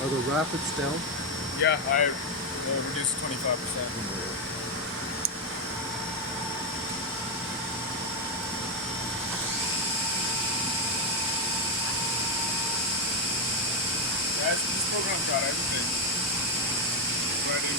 Are the rapids down? Yeah, I reduced 25%. This program's got everything. Ready,